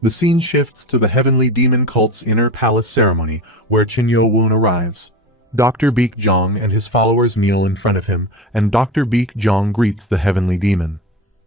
The scene shifts to the Heavenly Demon cult's inner palace ceremony, where Qin Yo-woon arrives. Dr. Baek-jong and his followers kneel in front of him, and Dr. Baek-jong greets the Heavenly Demon.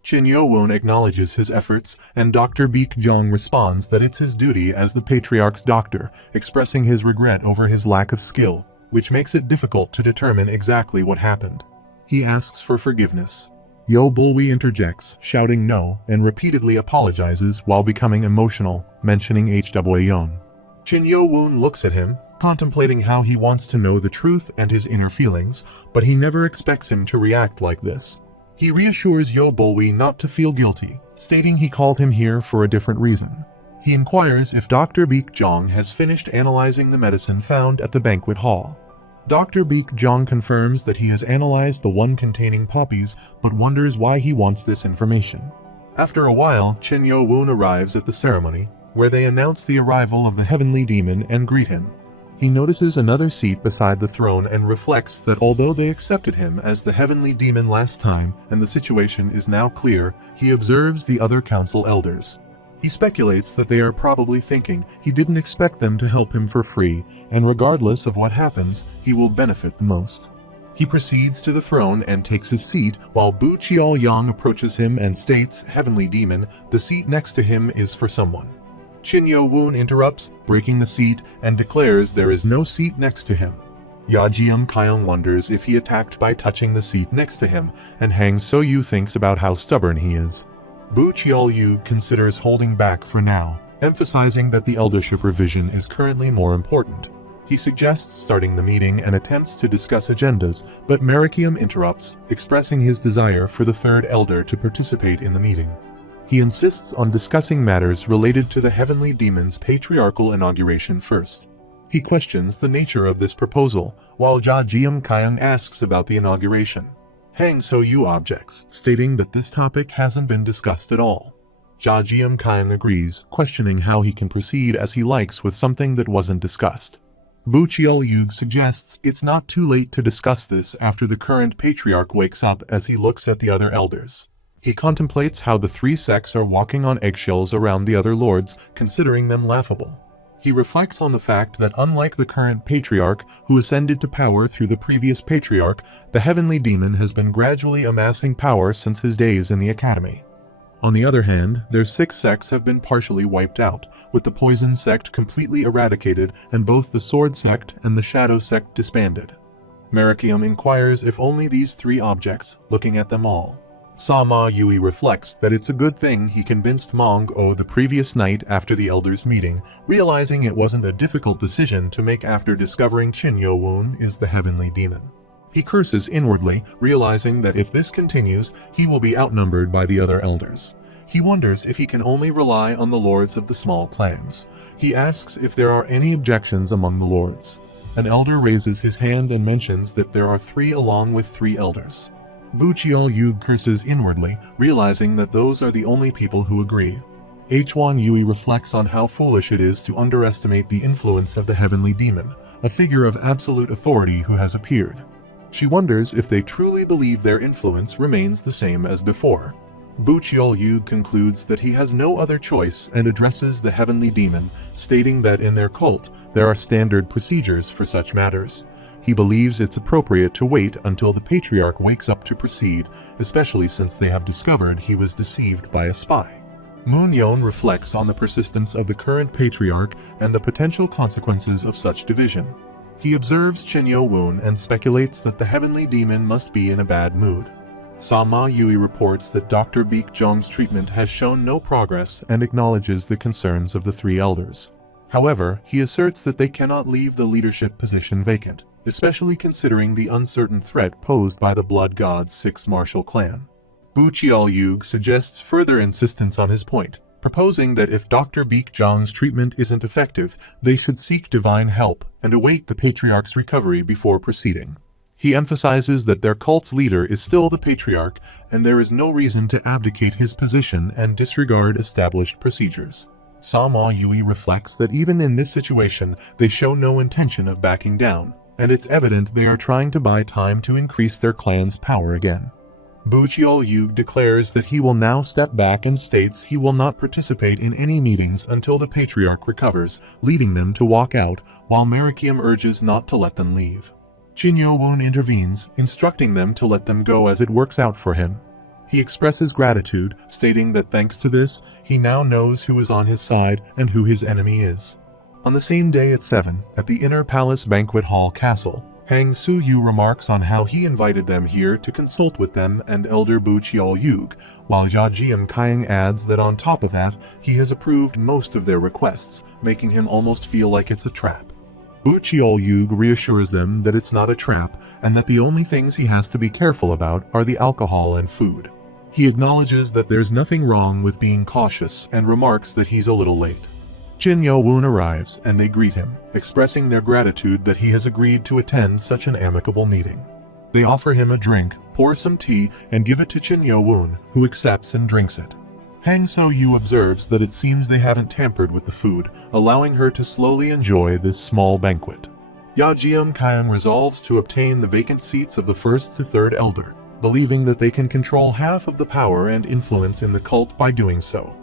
Qin Yo-woon acknowledges his efforts, and Dr. Baek-jong responds that it's his duty as the Patriarch's doctor, expressing his regret over his lack of skill, which makes it difficult to determine exactly what happened. He asks for forgiveness. Yo-bulwi interjects, shouting no, and repeatedly apologizes while becoming emotional, mentioning Hwayeon. Qin Yo-woon looks at him, contemplating how he wants to know the truth and his inner feelings, but he never expects him to react like this. He reassures Yo-bulwi not to feel guilty, stating he called him here for a different reason. He inquires if Dr. Baek-jong has finished analyzing the medicine found at the banquet hall. Dr. Baek-jong confirms that he has analyzed the one containing poppies, but wonders why he wants this information. After a while, Qin Yo-woon arrives at the ceremony, where they announce the arrival of the Heavenly Demon and greet him. He notices another seat beside the throne and reflects that although they accepted him as the Heavenly Demon last time and the situation is now clear, he observes the other council elders. He speculates that they are probably thinking he didn't expect them to help him for free, and regardless of what happens, he will benefit the most. He proceeds to the throne and takes his seat, while Bu Cheol-yang approaches him and states, "Heavenly Demon, the seat next to him is for someone." Qin Yo-woon interrupts, breaking the seat, and declares there is no seat next to him. Yajium Kyung wonders if he attacked by touching the seat next to him, and Hang So-yu thinks about how stubborn he is. Bu Cheol-yu considers holding back for now, emphasizing that the eldership revision is currently more important. He suggests starting the meeting and attempts to discuss agendas, but Merikium interrupts, expressing his desire for the third elder to participate in the meeting. He insists on discussing matters related to the Heavenly Demon's patriarchal inauguration first. He questions the nature of this proposal, while Jajium Kyung asks about the inauguration. Hang So-yu objects, stating that this topic hasn't been discussed at all. Jajium Kyung agrees, questioning how he can proceed as he likes with something that wasn't discussed. Bu Cheol-yug suggests it's not too late to discuss this after the current patriarch wakes up as he looks at the other elders. He contemplates how the three sects are walking on eggshells around the other lords, considering them laughable. He reflects on the fact that unlike the current patriarch, who ascended to power through the previous patriarch, the Heavenly Demon has been gradually amassing power since his days in the academy. On the other hand, their 6 sects have been partially wiped out, with the Poison Sect completely eradicated and both the Sword Sect and the Shadow Sect disbanded. Merikium inquires if only these 3 objects, looking at them all. Sama Yui reflects that it's a good thing he convinced Mong-o the previous night after the elders' meeting, realizing it wasn't a difficult decision to make after discovering Qin Yo-woon is the Heavenly Demon. He curses inwardly, realizing that if this continues, he will be outnumbered by the other elders. He wonders if he can only rely on the lords of the small clans. He asks if there are any objections among the lords. An elder raises his hand and mentions that there are 3 along with 3 elders. Bu Cheol-yug curses inwardly, realizing that those are the only people who agree. Hwan Yui reflects on how foolish it is to underestimate the influence of the Heavenly Demon, a figure of absolute authority who has appeared. She wonders if they truly believe their influence remains the same as before. Bu Cheol-yug concludes that he has no other choice and addresses the Heavenly Demon, stating that in their cult, there are standard procedures for such matters. He believes it's appropriate to wait until the Patriarch wakes up to proceed, especially since they have discovered he was deceived by a spy. Moon Yeon reflects on the persistence of the current Patriarch and the potential consequences of such division. He observes Qin Yo-woon and speculates that the Heavenly Demon must be in a bad mood. Sama Yui reports that Dr. Baek-jong's treatment has shown no progress and acknowledges the concerns of the 3 elders. However, he asserts that they cannot leave the leadership position vacant, especially considering the uncertain threat posed by the Blood God's 6 martial clan. Bu Cheol-yug suggests further insistence on his point, proposing that if Dr. Baek-jong's treatment isn't effective, they should seek divine help and await the Patriarch's recovery before proceeding. He emphasizes that their cult's leader is still the Patriarch, and there is no reason to abdicate his position and disregard established procedures. Sama Yui reflects that even in this situation, they show no intention of backing down, and it's evident they are trying to buy time to increase their clan's power again. Buchiol-Yug declares that he will now step back and states he will not participate in any meetings until the Patriarch recovers, leading them to walk out, while Merikium urges not to let them leave. Chin-Yo-Woon intervenes, instructing them to let them go as it works out for him. He expresses gratitude, stating that thanks to this, he now knows who is on his side and who his enemy is. On the same day at 7, at the Inner Palace Banquet Hall Castle, Hang Soo-yu remarks on how he invited them here to consult with them and Elder Buchiol-Yug, while Yajiam Kyung adds that on top of that, he has approved most of their requests, making him almost feel like it's a trap. Buchiol-Yug reassures them that it's not a trap, and that the only things he has to be careful about are the alcohol and food. He acknowledges that there's nothing wrong with being cautious and remarks that he's a little late. Chin-Yo-Woon arrives, and they greet him, expressing their gratitude that he has agreed to attend such an amicable meeting. They offer him a drink, pour some tea, and give it to Chin-Yo-Woon, who accepts and drinks it. Hang So-yu observes that it seems they haven't tampered with the food, allowing her to slowly enjoy this small banquet. Yajiam Kyung resolves to obtain the vacant seats of the first to third elder, believing that they can control half of the power and influence in the cult by doing so.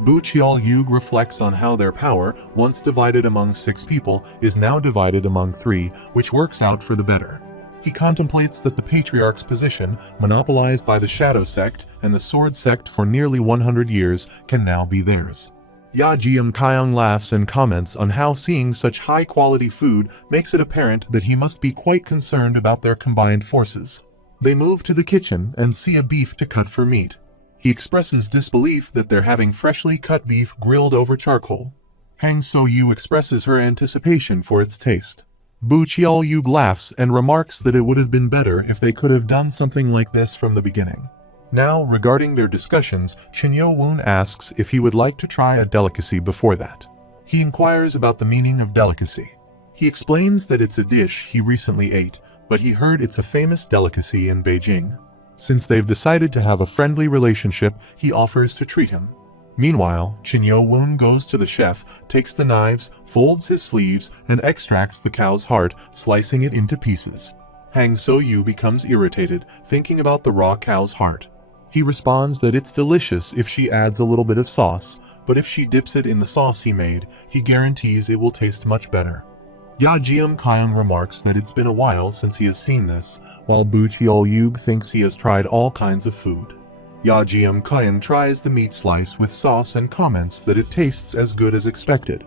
Buchiol-Yug reflects on how their power, once divided among 6 people, is now divided among 3, which works out for the better. He contemplates that the Patriarch's position, monopolized by the Shadow Sect and the Sword Sect for nearly 100 years, can now be theirs. Yajiam Kyung laughs and comments on how seeing such high-quality food makes it apparent that he must be quite concerned about their combined forces. They move to the kitchen and see a beef to cut for meat. He expresses disbelief that they're having freshly cut beef grilled over charcoal. Hang So-yu expresses her anticipation for its taste. Buchiol-Yug laughs and remarks that it would have been better if they could have done something like this from the beginning. Now, regarding their discussions, Chin-Yo-Woon asks if he would like to try a delicacy before that. He inquires about the meaning of delicacy. He explains that it's a dish he recently ate, but he heard it's a famous delicacy in Beijing. Since they've decided to have a friendly relationship, he offers to treat him. Meanwhile, Chin-Yo-Woon goes to the chef, takes the knives, folds his sleeves, and extracts the cow's heart, slicing it into pieces. Hang So-yu becomes irritated, thinking about the raw cow's heart. He responds that it's delicious if she adds a little bit of sauce, but if she dips it in the sauce he made, he guarantees it will taste much better. Yajiam Kyung remarks that it's been a while since he has seen this, while Buchiol-Yug thinks he has tried all kinds of food. Yajiam Kyung tries the meat slice with sauce and comments that it tastes as good as expected.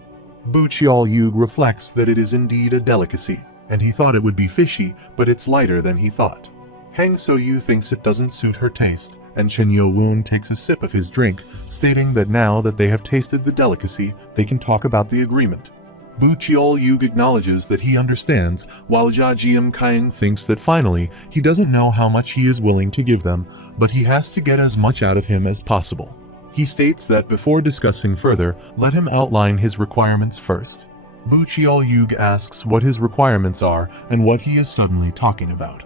Buchiol-Yug reflects that it is indeed a delicacy, and he thought it would be fishy, but it's lighter than he thought. Hang So-yu thinks it doesn't suit her taste, and Chin-Yo-Woon takes a sip of his drink, stating that now that they have tasted the delicacy, they can talk about the agreement. Buchiol-Yug acknowledges that he understands, while Yajiam Kyung thinks that finally he doesn't know how much he is willing to give them, but he has to get as much out of him as possible. He states that before discussing further, let him outline his requirements first. Buchiol-Yug asks what his requirements are and what he is suddenly talking about.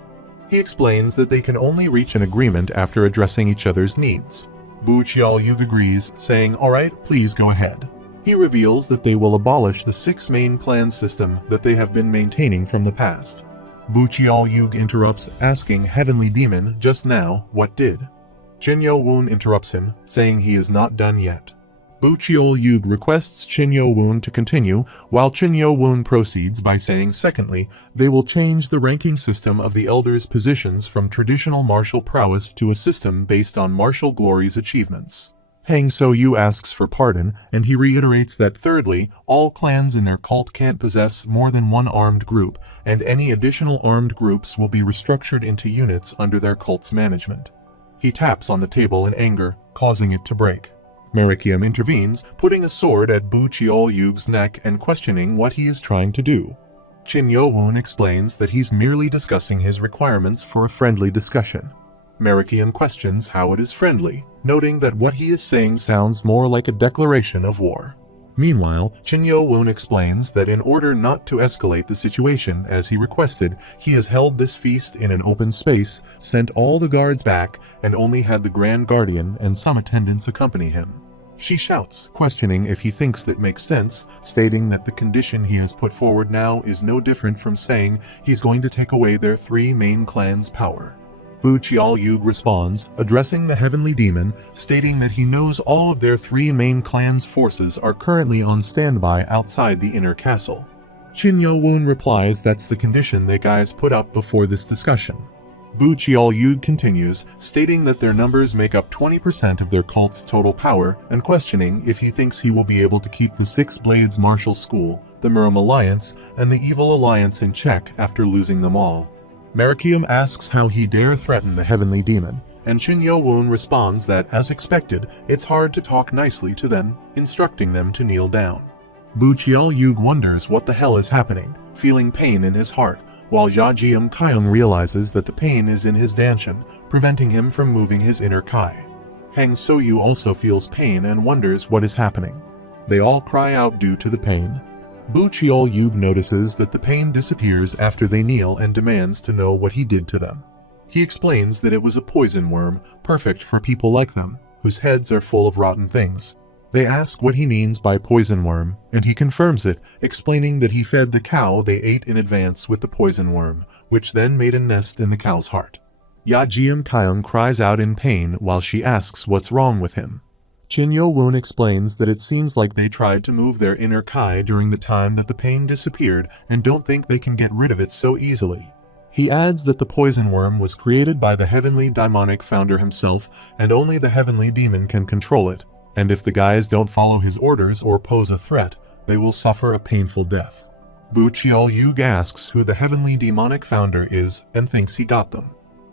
He explains that they can only reach an agreement after addressing each other's needs. Buchiol-Yug agrees, saying, "Alright, please go ahead." He reveals that they will abolish the 6 main clan system that they have been maintaining from the past. Buchiol-Yug interrupts, asking Heavenly Demon just now what did. Chin-Yo-Woon interrupts him, saying he is not done yet. Buchiol-Yug requests Chin-Yo-Woon to continue, while Chin-Yo-Woon proceeds by saying secondly, they will change the ranking system of the elders' positions from traditional martial prowess to a system based on martial glory's achievements. Hang So-yu asks for pardon, and he reiterates that thirdly, all clans in their cult can't possess more than 1 armed group, and any additional armed groups will be restructured into units under their cult's management. He taps on the table in anger, causing it to break. Merikium intervenes, putting a sword at Buchiol-Yug's neck and questioning what he is trying to do. Chin-Yo-Woon explains that he's merely discussing his requirements for a friendly discussion. Merikium questions how it is friendly, noting that what he is saying sounds more like a declaration of war. Meanwhile, Chin-Yo-Woon explains that in order not to escalate the situation as he requested, he has held this feast in an open space, sent all the guards back, and only had the Grand Guardian and some attendants accompany him. She shouts, questioning if he thinks that makes sense, stating that the condition he has put forward now is no different from saying he's going to take away their 3 main clans' power. Bu Qiaoyug responds, addressing the heavenly demon, stating that he knows all of their three main clans' forces are currently on standby outside the inner castle. Qin Yo-woon replies that's the condition they guys put up before this discussion. Bu Qiaoyug continues, stating that their numbers make up 20% of their cult's total power, and questioning if he thinks he will be able to keep the Six Blades Martial School, the Murim Alliance, and the Evil Alliance in check after losing them all. Marakium asks how he dare threaten the heavenly demon, and Qin Yo-woon responds that, as expected, it's hard to talk nicely to them, instructing them to kneel down. Bu Qiaoyug wonders what the hell is happening, feeling pain in his heart, while Yajiam Kyung realizes that the pain is in his danshan, preventing him from moving his inner Kai. Hang So-yu also feels pain and wonders what is happening. They all cry out due to the pain. Bu Qiaoyug notices that the pain disappears after they kneel and demands to know what he did to them. He explains that it was a poison worm, perfect for people like them, whose heads are full of rotten things. They ask what he means by poison worm, and he confirms it, explaining that he fed the cow they ate in advance with the poison worm, which then made a nest in the cow's heart. Yajiam Kyung cries out in pain while she asks what's wrong with him. Qin Yo-woon explains that it seems like they tried to move their inner Kai during the time that the pain disappeared and don't think they can get rid of it so easily. He adds that the poison worm was created by the heavenly demonic founder himself, and only the heavenly demon can control it, and if the guys don't follow his orders or pose a threat, they will suffer a painful death. Bu Qiaoyug asks who the heavenly demonic founder is and thinks he got them.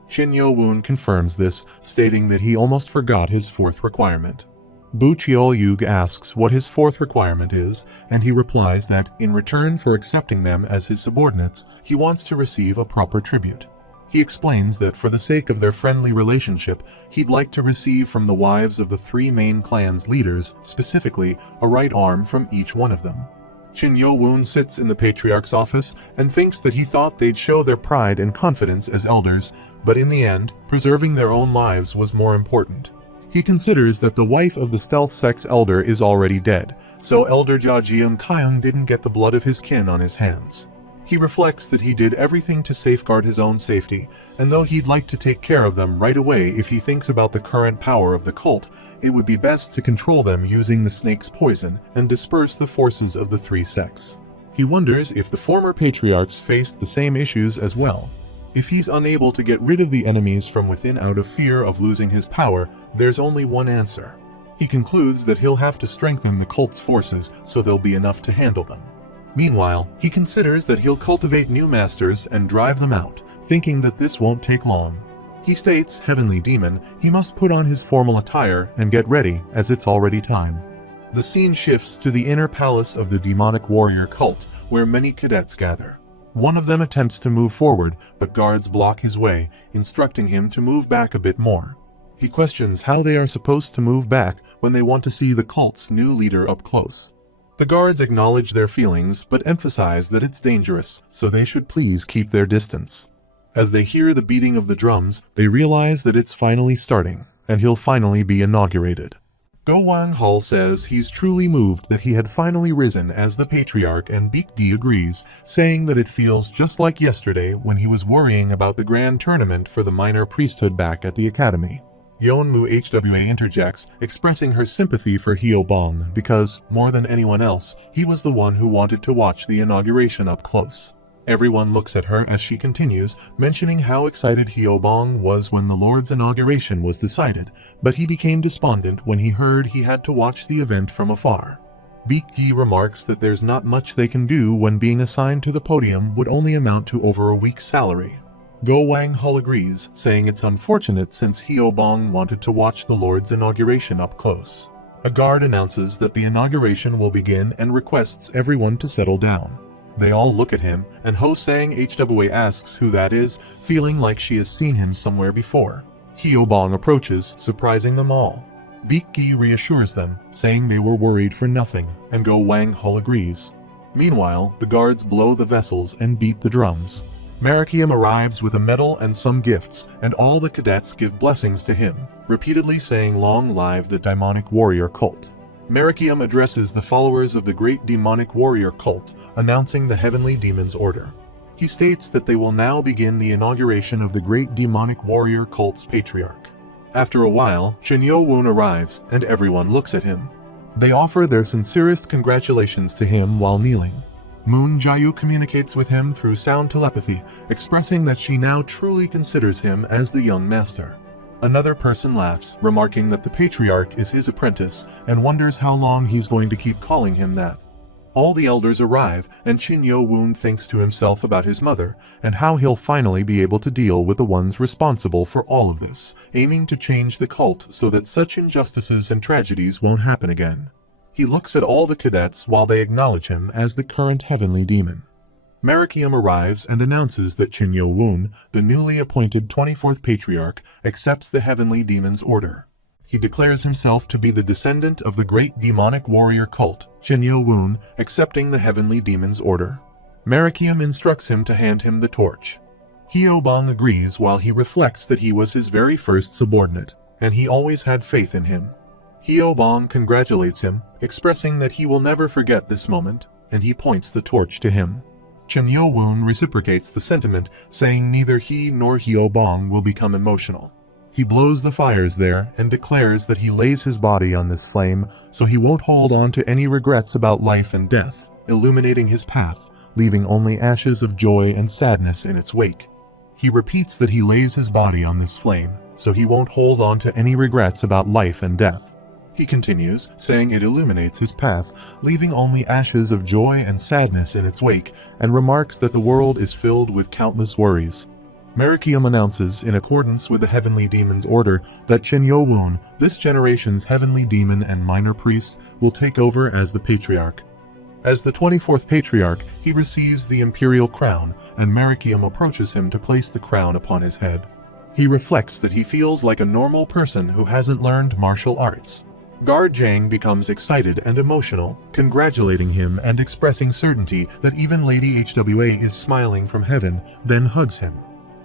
Qin Yo-woon confirms this, stating that he almost forgot his fourth requirement. Bu Qiaoyug asks what his fourth requirement is, and he replies that, in return for accepting them as his subordinates, he wants to receive a proper tribute. He explains that for the sake of their friendly relationship, he'd like to receive from the wives of the three main clans' leaders, specifically, a right arm from each one of them. Qin Yo-woon sits in the Patriarch's office and thinks that he thought they'd show their pride and confidence as elders, but in the end, preserving their own lives was more important. He considers that the wife of the Stealth Sect's elder is already dead, so Elder Yajiam Kyung didn't get the blood of his kin on his hands. He reflects that he did everything to safeguard his own safety, and though he'd like to take care of them right away if he thinks about the current power of the cult, it would be best to control them using the snake's poison and disperse the forces of the three sects. He wonders if the former patriarchs faced the same issues as well. If he's unable to get rid of the enemies from within out of fear of losing his power, there's only one answer. He concludes that he'll have to strengthen the cult's forces so there'll be enough to handle them. Meanwhile, he considers that he'll cultivate new masters and drive them out, thinking that this won't take long. He states, Heavenly Demon, he must put on his formal attire and get ready, as it's already time. The scene shifts to the inner palace of the demonic warrior cult, where many cadets gather. One of them attempts to move forward, but guards block his way, instructing him to move back a bit more. He questions how they are supposed to move back when they want to see the cult's new leader up close. The guards acknowledge their feelings, but emphasize that it's dangerous, so they should please keep their distance. As they hear the beating of the drums, they realize that it's finally starting, and he'll finally be inaugurated. Go Wang Hul says he's truly moved that he had finally risen as the Patriarch, and Baek Gi agrees, saying that it feels just like yesterday when he was worrying about the grand tournament for the minor priesthood back at the academy. Yeonmu HWA interjects, expressing her sympathy for Hyo Bong because, more than anyone else, he was the one who wanted to watch the inauguration up close. Everyone looks at her as she continues, mentioning how excited Hyo Bong was when the Lord's inauguration was decided, but he became despondent when he heard he had to watch the event from afar. Baek Gi remarks that there's not much they can do when being assigned to the podium would only amount to over a week's salary. Go Wang Hul agrees, saying it's unfortunate since Hyo Bong wanted to watch the Lord's inauguration up close. A guard announces that the inauguration will begin and requests everyone to settle down. They all look at him, and Ho Sang HWA asks who that is, feeling like she has seen him somewhere before. Hyo Bong approaches, surprising them all. Baek Gi reassures them, saying they were worried for nothing, and Go Wang Hul agrees. Meanwhile, the guards blow the vessels and beat the drums. Marakium arrives with a medal and some gifts, and all the cadets give blessings to him, repeatedly saying long live the demonic warrior cult. Marakium addresses the followers of the great demonic warrior cult, announcing the heavenly demon's order. He states that they will now begin the inauguration of the great demonic warrior cult's patriarch. After a while, Chinyo Woon arrives, and everyone looks at him. They offer their sincerest congratulations to him while kneeling. Moon Jae-yu communicates with him through sound telepathy, expressing that she now truly considers him as the young master. Another person laughs, remarking that the patriarch is his apprentice and wonders how long he's going to keep calling him that. All the elders arrive, and Chinyo Woon thinks to himself about his mother and how he'll finally be able to deal with the ones responsible for all of this, aiming to change the cult so that such injustices and tragedies won't happen again. He looks at all the cadets while they acknowledge him as the current heavenly demon. ManhwaCapped arrives and announces that Chinyo Woon, the newly appointed 24th Patriarch, accepts the heavenly demon's order. He declares himself to be the descendant of the great demonic warrior cult, Chinyo Woon, accepting the heavenly demon's order. ManhwaCapped instructs him to hand him the torch. Hyobong agrees while he reflects that he was his very first subordinate, and he always had faith in him. Hyobong congratulates him, expressing that he will never forget this moment, and he points the torch to him. Chinyo Woon reciprocates the sentiment, saying neither he nor Hyobong will become emotional. He blows the fires there and declares that he lays his body on this flame so he won't hold on to any regrets about life and death, illuminating his path, leaving only ashes of joy and sadness in its wake. He repeats that he lays his body on this flame so he won't hold on to any regrets about life and death. He continues, saying it illuminates his path, leaving only ashes of joy and sadness in its wake, and remarks that the world is filled with countless worries. ManhwaCapped announces, in accordance with the heavenly demon's order, that Chinyo Woon, this generation's heavenly demon and minor priest, will take over as the patriarch. As the 24th Patriarch, he receives the imperial crown, and ManhwaCapped approaches him to place the crown upon his head. He reflects that he feels like a normal person who hasn't learned martial arts. Gar Jang becomes excited and emotional, congratulating him and expressing certainty that even Lady HWA is smiling from heaven, then hugs him.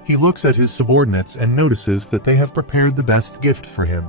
He looks at his subordinates and notices that they have prepared the best gift for him.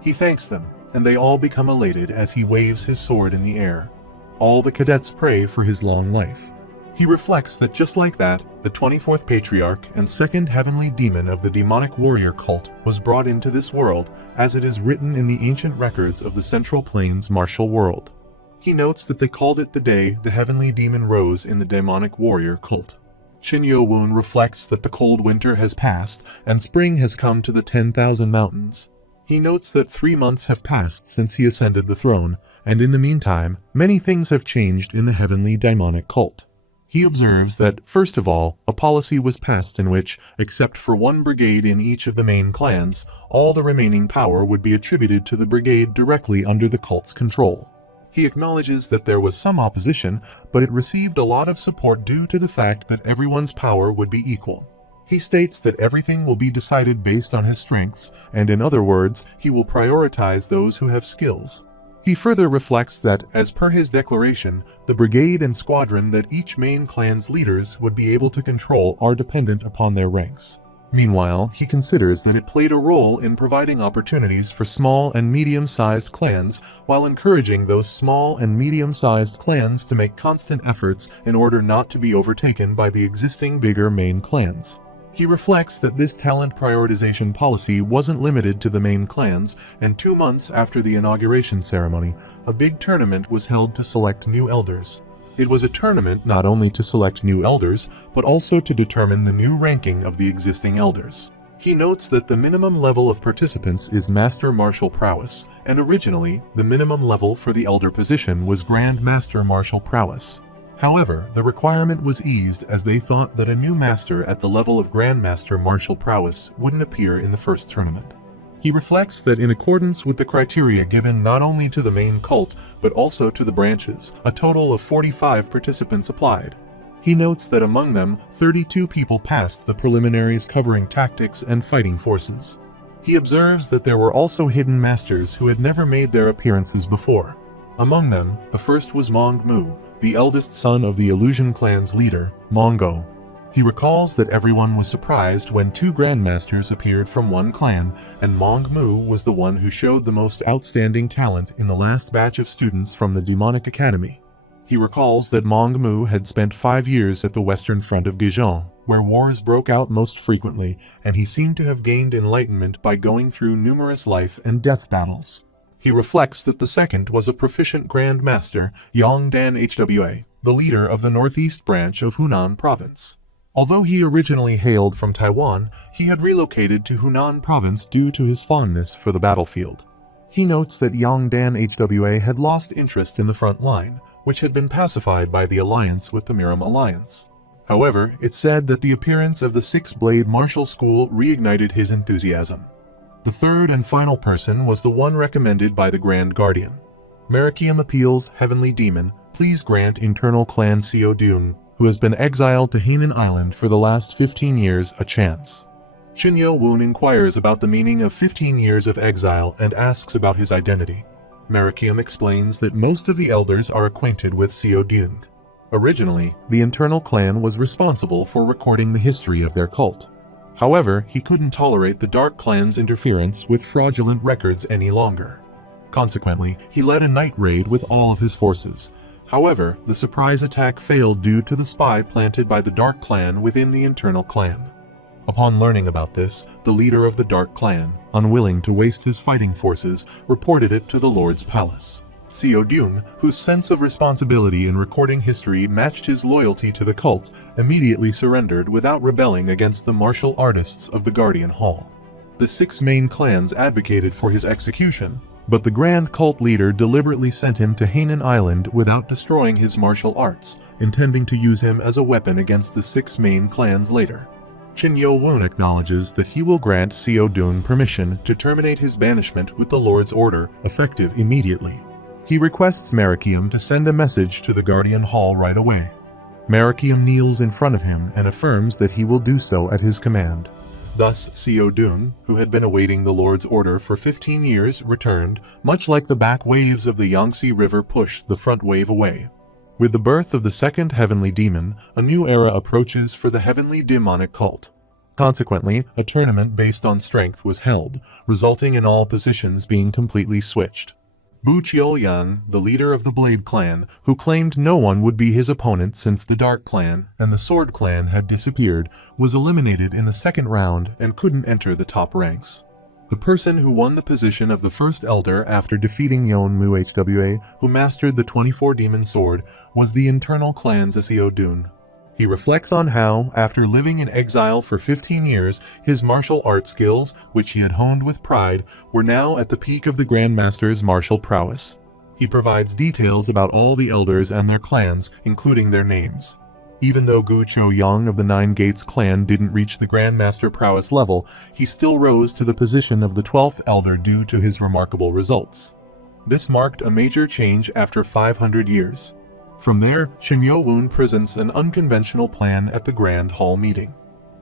He thanks them, and they all become elated as he waves his sword in the air. All the cadets pray for his long life. He reflects that just like that, the 24th Patriarch and second heavenly demon of the demonic warrior cult was brought into this world, as it is written in the ancient records of the Central Plains martial world. He notes that they called it the day the heavenly demon rose in the demonic warrior cult. Chinyo Woon reflects that the cold winter has passed and spring has come to the 10,000 mountains. He notes that 3 months have passed since he ascended the throne, and in the meantime, many things have changed in the heavenly demonic cult. He observes that, first of all, a policy was passed in which, except for one brigade in each of the main clans, all the remaining power would be attributed to the brigade directly under the cult's control. He acknowledges that there was some opposition, but it received a lot of support due to the fact that everyone's power would be equal. He states that everything will be decided based on his strengths, and in other words, he will prioritize those who have skills. He further reflects that, as per his declaration, the brigade and squadron that each main clan's leaders would be able to control are dependent upon their ranks. Meanwhile, he considers that it played a role in providing opportunities for small and medium-sized clans, while encouraging those small and medium-sized clans to make constant efforts in order not to be overtaken by the existing bigger main clans. He reflects that this talent prioritization policy wasn't limited to the main clans, and 2 months after the inauguration ceremony, a big tournament was held to select new elders. It was a tournament not only to select new elders, but also to determine the new ranking of the existing elders. He notes that the minimum level of participants is Master Martial Prowess, and originally, the minimum level for the elder position was Grand Master Martial Prowess. However, the requirement was eased as they thought that a new master at the level of Grandmaster Martial Prowess wouldn't appear in the first tournament. He reflects that in accordance with the criteria given not only to the main cult, but also to the branches, a total of 45 participants applied. He notes that among them, 32 people passed the preliminaries covering tactics and fighting forces. He observes that there were also hidden masters who had never made their appearances before. Among them, the first was Mong Mu, the eldest son of the Illusion clan's leader, Mongo. He recalls that everyone was surprised when 2 grandmasters appeared from one clan, and Mong Mu was the one who showed the most outstanding talent in the last batch of students from the Demonic Academy. He recalls that Mangmu had spent 5 years at the western front of Gijon, where wars broke out most frequently, and he seemed to have gained enlightenment by going through numerous life and death battles. He reflects that the second was a proficient Grand Master, Yang Dan Hwa, the leader of the northeast branch of Hunan Province. Although he originally hailed from Taiwan, he had relocated to Hunan Province due to his fondness for the battlefield. He notes that Yang Dan Hwa had lost interest in the front line, which had been pacified by the alliance with the Miram Alliance. However, it's said that the appearance of the Six-Blade Martial School reignited his enthusiasm. The third and final person was the one recommended by the Grand Guardian. Marakium appeals Heavenly Demon, please grant internal clan Seodun, who has been exiled to Hainan Island for the last 15 years, a chance. Chinyo Woon inquires about the meaning of 15 years of exile and asks about his identity. Marakium explains that most of the elders are acquainted with Seodun. Originally, the internal clan was responsible for recording the history of their cult. However, he couldn't tolerate the Dark Clan's interference with fraudulent records any longer. Consequently, he led a night raid with all of his forces. However, the surprise attack failed due to the spy planted by the Dark Clan within the internal clan. Upon learning about this, the leader of the Dark Clan, unwilling to waste his fighting forces, reported it to the Lord's Palace. Seodun, whose sense of responsibility in recording history matched his loyalty to the cult, immediately surrendered without rebelling against the martial artists of the Guardian Hall. The 6 main clans advocated for his execution, but the Grand Cult leader deliberately sent him to Hainan Island without destroying his martial arts, intending to use him as a weapon against the 6 main clans later. Chinyo Woon acknowledges that he will grant Seodun permission to terminate his banishment with the Lord's order, effective immediately. He requests Marakium to send a message to the Guardian Hall right away. Marakium kneels in front of him and affirms that he will do so at his command. Thus, Seodun, who had been awaiting the Lord's order for 15 years, returned, much like the back waves of the Yangtze River push the front wave away. With the birth of the second heavenly demon, a new era approaches for the heavenly demonic cult. Consequently, a tournament based on strength was held, resulting in all positions being completely switched. Bu Qiuyan, the leader of the Blade Clan, who claimed no one would be his opponent since the Dark Clan and the Sword Clan had disappeared, was eliminated in the second round and couldn't enter the top ranks. The person who won the position of the first Elder after defeating Yeonmu Hwa, who mastered the 24-demon sword, was the internal clan's Seodun. He reflects on how, after living in exile for 15 years, his martial art skills, which he had honed with pride, were now at the peak of the Grandmaster's martial prowess. He provides details about all the elders and their clans, including their names. Even though Gu Qiuyang of the Nine Gates clan didn't reach the Grandmaster prowess level, he still rose to the position of the 12th elder due to his remarkable results. This marked a major change after 500 years. From there, Chinyo Woon presents an unconventional plan at the Grand Hall meeting.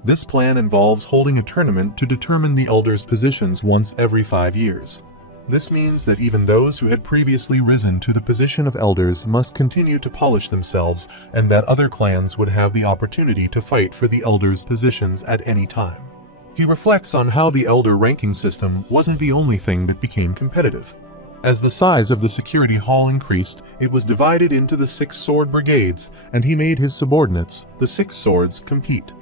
This plan involves holding a tournament to determine the elders' positions once every 5 years. This means that even those who had previously risen to the position of elders must continue to polish themselves, and that other clans would have the opportunity to fight for the elders' positions at any time. He reflects on how the elder ranking system wasn't the only thing that became competitive. As the size of the security hall increased, it was divided into the 6 sword brigades, and he made his subordinates, the 6 swords, compete.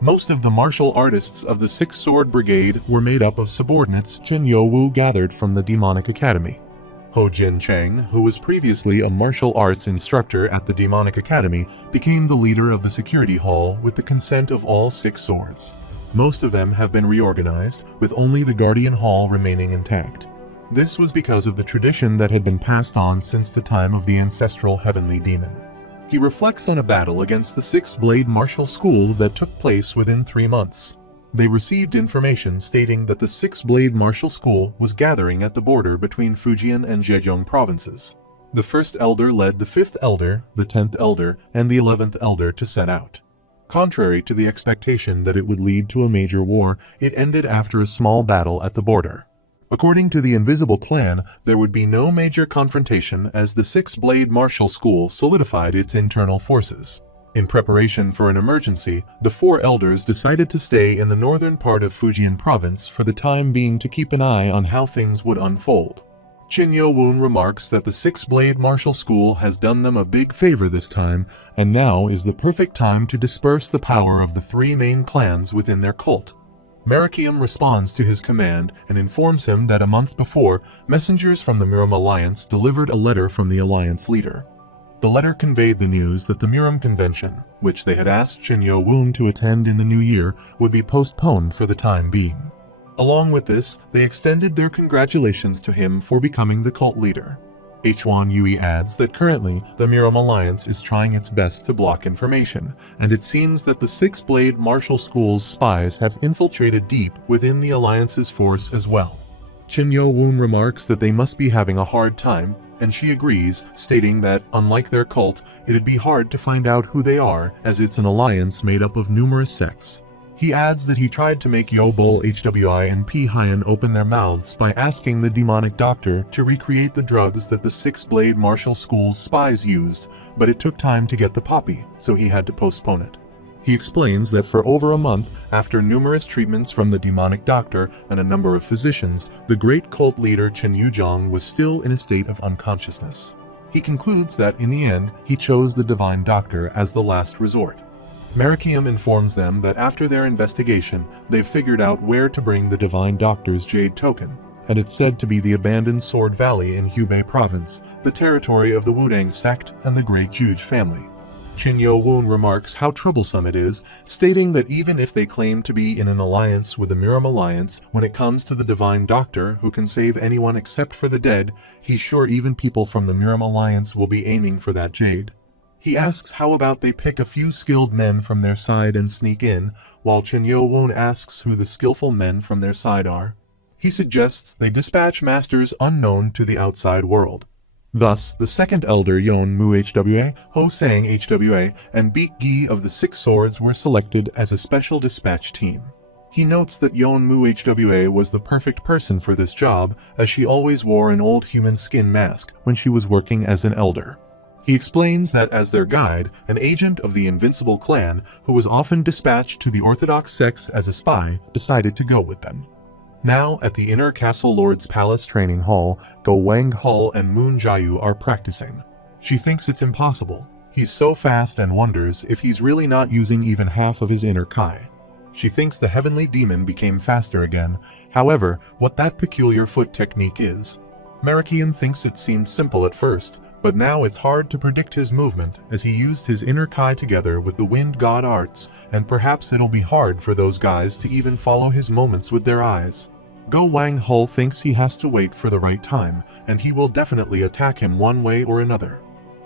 Most of the martial artists of the 6 sword brigade were made up of subordinates Chinyo Wu gathered from the Demonic Academy. Ho Jin Chang, who was previously a martial arts instructor at the Demonic Academy, became the leader of the security hall with the consent of all 6 swords. Most of them have been reorganized, with only the Guardian Hall remaining intact. This was because of the tradition that had been passed on since the time of the ancestral heavenly demon. He reflects on a battle against the 6-blade martial school that took place within 3 months. They received information stating that the 6-blade martial school was gathering at the border between Fujian and Zhejiang provinces. The first elder led the 5th elder, the 10th elder, and the 11th elder to set out. Contrary to the expectation that it would lead to a major war, it ended after a small battle at the border. According to the Invisible Clan, there would be no major confrontation as the 6-blade martial school solidified its internal forces. In preparation for an emergency, the 4 elders decided to stay in the northern part of Fujian province for the time being to keep an eye on how things would unfold. Chin Yo-woon remarks that the Six-Blade Martial School has done them a big favor this time, and now is the perfect time to disperse the power of the three main clans within their cult. Marakium responds to his command and informs him that a month before, messengers from the Miram Alliance delivered a letter from the Alliance leader. The letter conveyed the news that the Miram Convention, which they had asked Chin Yo-woon to attend in the new year, would be postponed for the time being. Along with this, they extended their congratulations to him for becoming the cult leader. Hwan Yui adds that currently, the Miram Alliance is trying its best to block information, and it seems that the Six-Blade Martial School's spies have infiltrated deep within the Alliance's force as well. Chin Yo-woon remarks that they must be having a hard time, and she agrees, stating that, unlike their cult, it'd be hard to find out who they are, as it's an alliance made up of numerous sects. He adds that he tried to make Yo-Bol HWI and P-Hyan open their mouths by asking the demonic doctor to recreate the drugs that the Six-Blade Martial School's spies used, but it took time to get the poppy, so he had to postpone it. He explains that for over a month, after numerous treatments from the demonic doctor and a number of physicians, the great cult leader Chen Yuzhong was still in a state of unconsciousness. He concludes that in the end, he chose the divine doctor as the last resort. Marakium informs them that after their investigation, they've figured out where to bring the Divine Doctor's Jade Token, and it's said to be the abandoned Sword Valley in Hubei Province, the territory of the Wudang Sect and the Great Juge family. Chin Yo-woon remarks how troublesome it is, stating that even if they claim to be in an alliance with the Miram Alliance, when it comes to the Divine Doctor who can save anyone except for the dead, he's sure even people from the Miram Alliance will be aiming for that jade. He asks how about they pick a few skilled men from their side and sneak in, while Chin Yo-woon asks who the skillful men from their side are. He suggests they dispatch masters unknown to the outside world. Thus, the second elder Yon Mu HWA, Ho Sang HWA, and Beak Gi of the Six Swords were selected as a special dispatch team. He notes that Yon Mu HWA was the perfect person for this job, as she always wore an old human skin mask when she was working as an elder. He explains that as their guide, an agent of the Invincible clan, who was often dispatched to the Orthodox sects as a spy, decided to go with them. Now, at the Inner Castle Lord's Palace Training Hall, Go Wang Hul and Moon Jayu are practicing. She thinks it's impossible. He's so fast and wonders if he's really not using even half of his inner Kai. She thinks the heavenly demon became faster again, however, what that peculiar foot technique is. Marakium thinks it seemed simple at first, but now it's hard to predict his movement as he used his inner Kai together with the Wind God arts, and perhaps it'll be hard for those guys to even follow his moments with their eyes. Go Wang Hul thinks he has to wait for the right time, and he will definitely attack him one way or another.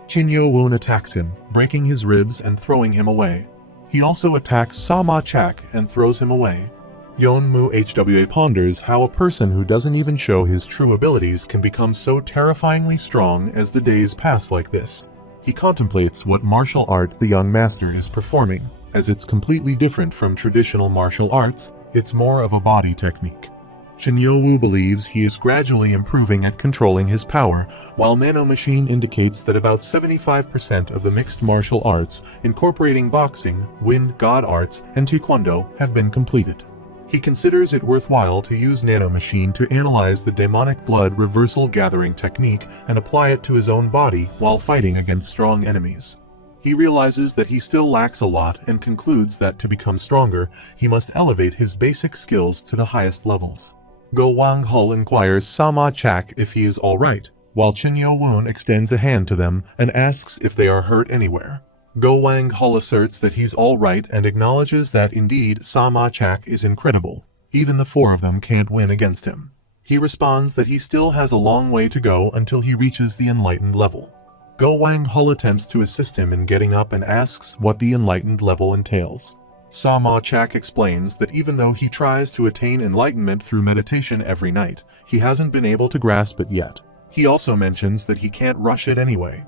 Chin Yo-woon attacks him, breaking his ribs and throwing him away. He also attacks Sa-ma Chak and throws him away. Yon Mu HWA ponders how a person who doesn't even show his true abilities can become so terrifyingly strong as the days pass like this. He contemplates what martial art the young master is performing, as it's completely different from traditional martial arts, it's more of a body technique. Chin Yo-woo believes he is gradually improving at controlling his power, while Nano Machine indicates that about 75% of the mixed martial arts, incorporating boxing, Wind God arts, and Taekwondo, have been completed. He considers it worthwhile to use Nano Machine to analyze the demonic blood reversal gathering technique and apply it to his own body while fighting against strong enemies. He realizes that he still lacks a lot and concludes that to become stronger, he must elevate his basic skills to the highest levels. Go Wang Hul inquires Sa-ma Chak if he is alright, while Chin Yo-woon extends a hand to them and asks if they are hurt anywhere. Go Wang Hul asserts that he's alright and acknowledges that indeed Sa-ma Chak is incredible. Even the four of them can't win against him. He responds that he still has a long way to go until he reaches the enlightened level. Go Wang Hul attempts to assist him in getting up and asks what the enlightened level entails. Sa-ma Chak explains that even though he tries to attain enlightenment through meditation every night, he hasn't been able to grasp it yet. He also mentions that he can't rush it anyway.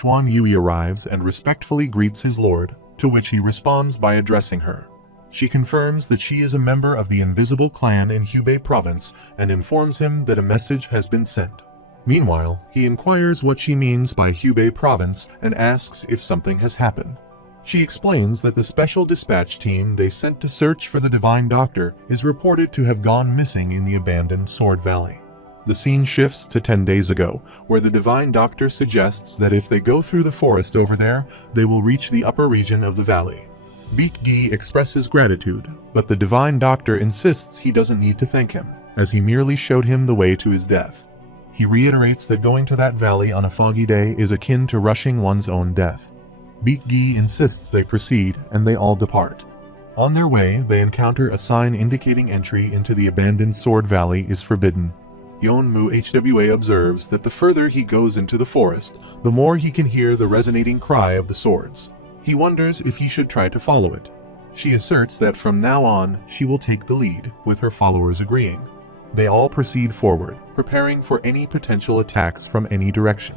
Hwan Yui arrives and respectfully greets his lord, to which he responds by addressing her. She confirms that she is a member of the Invisible clan in Hubei province and informs him that a message has been sent. Meanwhile, he inquires what she means by Hubei province and asks if something has happened. She explains that the special dispatch team they sent to search for the Divine Doctor is reported to have gone missing in the abandoned Sword Valley. The scene shifts to 10 days ago, where the Divine Doctor suggests that if they go through the forest over there, they will reach the upper region of the valley. Beak Gi expresses gratitude, but the Divine Doctor insists he doesn't need to thank him, as he merely showed him the way to his death. He reiterates that going to that valley on a foggy day is akin to rushing one's own death. Beak Gi insists they proceed, and they all depart. On their way, they encounter a sign indicating entry into the abandoned Sword Valley is forbidden. Yeonmu HWA observes that the further he goes into the forest, the more he can hear the resonating cry of the swords. He wonders if he should try to follow it. She asserts that from now on, she will take the lead, with her followers agreeing. They all proceed forward, preparing for any potential attacks from any direction.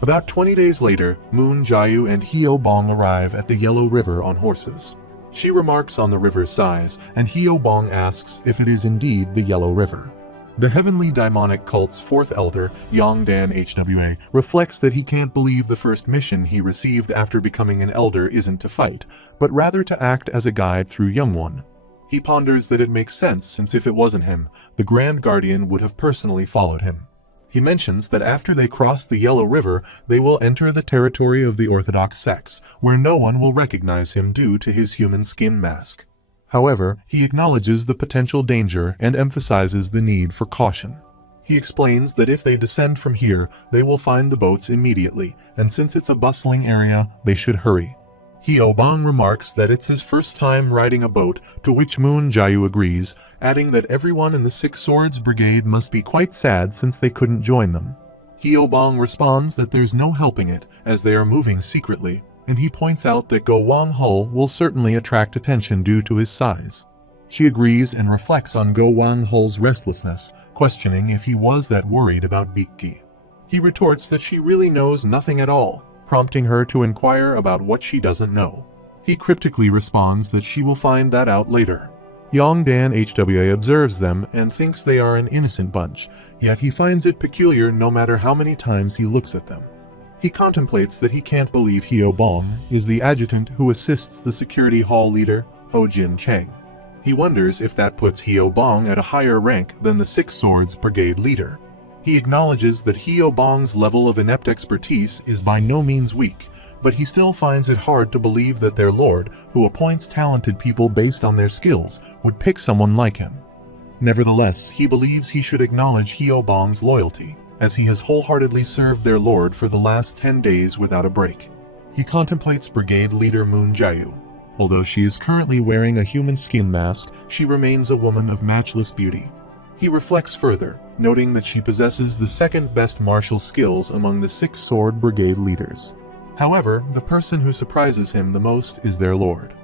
About 20 days later, Moon Jayu and Hyo Bong arrive at the Yellow River on horses. She remarks on the river's size, and Hyo Bong asks if it is indeed the Yellow River. The Heavenly Daimonic Cult's fourth elder, Yongdan HWA, reflects that he can't believe the first mission he received after becoming an elder isn't to fight, but rather to act as a guide through Youngwon. He ponders that it makes sense since if it wasn't him, the Grand Guardian would have personally followed him. He mentions that after they cross the Yellow River, they will enter the territory of the Orthodox sects, where no one will recognize him due to his human skin mask. However, he acknowledges the potential danger and emphasizes the need for caution. He explains that if they descend from here, they will find the boats immediately, and since it's a bustling area, they should hurry. Hyo Bong remarks that it's his first time riding a boat, to which Moon Jayu agrees, adding that everyone in the Six Swords Brigade must be quite sad since they couldn't join them. Hyo Bong responds that there's no helping it, as they are moving secretly, and he points out that Go Wang Hull will certainly attract attention due to his size. She agrees and reflects on Go Wang Hull's restlessness, questioning if he was that worried about Beak Gi. He retorts that she really knows nothing at all, prompting her to inquire about what she doesn't know. He cryptically responds that she will find that out later. Yongdan HWA observes them and thinks they are an innocent bunch, yet he finds it peculiar no matter how many times he looks at them. He contemplates that he can't believe Hyo Bong is the adjutant who assists the security hall leader, Ho Jin Chang. He wonders if that puts Hyo Bong at a higher rank than the Six Swords Brigade leader. He acknowledges that Hyo Bong's level of inept expertise is by no means weak, but he still finds it hard to believe that their lord, who appoints talented people based on their skills, would pick someone like him. Nevertheless, he believes he should acknowledge Hyo Bong's loyalty, as he has wholeheartedly served their lord for the last 10 days without a break. He contemplates Brigade Leader Moon Jayu. Although she is currently wearing a human skin mask, she remains a woman of matchless beauty. He reflects further, noting that she possesses the second best martial skills among the Six Sword Brigade leaders. However, the person who surprises him the most is their lord.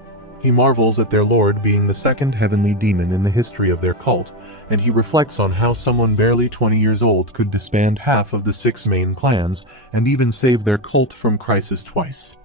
He marvels at their lord being the second heavenly demon in the history of their cult, and he reflects on how someone barely 20 years old could disband half of the 6 main clans and even save their cult from crisis twice.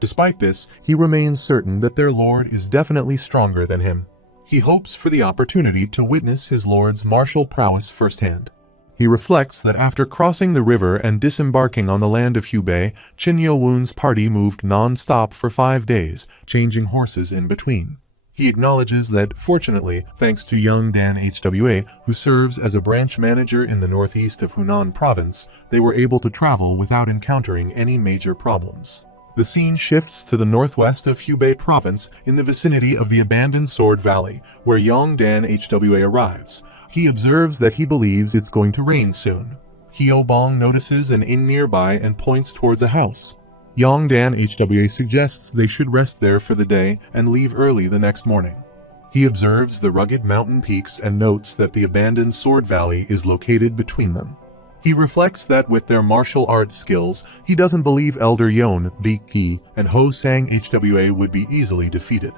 Despite this, he remains certain that their lord is definitely stronger than him. He hopes for the opportunity to witness his lord's martial prowess firsthand. He reflects that after crossing the river and disembarking on the land of Hubei, Chin Yo-woon's party moved non-stop for 5 days, changing horses in between. He acknowledges that, fortunately, thanks to young Dan HWA, who serves as a branch manager in the northeast of Hunan province, they were able to travel without encountering any major problems. The scene shifts to the northwest of Hubei province in the vicinity of the abandoned Sword Valley, where Yongdan HWA arrives. He observes that he believes it's going to rain soon. Hyo Bong notices an inn nearby and points towards a house. Yongdan HWA suggests they should rest there for the day and leave early the next morning. He observes the rugged mountain peaks and notes that the abandoned Sword Valley is located between them. He reflects that with their martial arts skills, he doesn't believe Elder Yon, Beak Gi, and Ho Sang HWA would be easily defeated.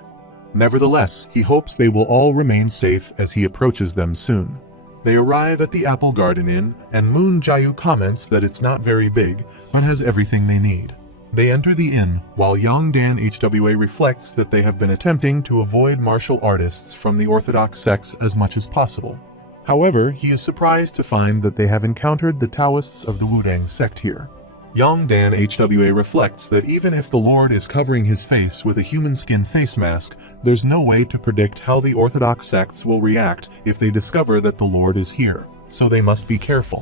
Nevertheless, he hopes they will all remain safe as he approaches them soon. They arrive at the Apple Garden Inn, and Moon Jayu comments that it's not very big, but has everything they need. They enter the inn, while Yongdan HWA reflects that they have been attempting to avoid martial artists from the Orthodox sects as much as possible. However, he is surprised to find that they have encountered the Taoists of the Wudang sect here. Yongdan HWA reflects that even if the Lord is covering his face with a human skin face mask, there's no way to predict how the Orthodox sects will react if they discover that the Lord is here. so they must be careful.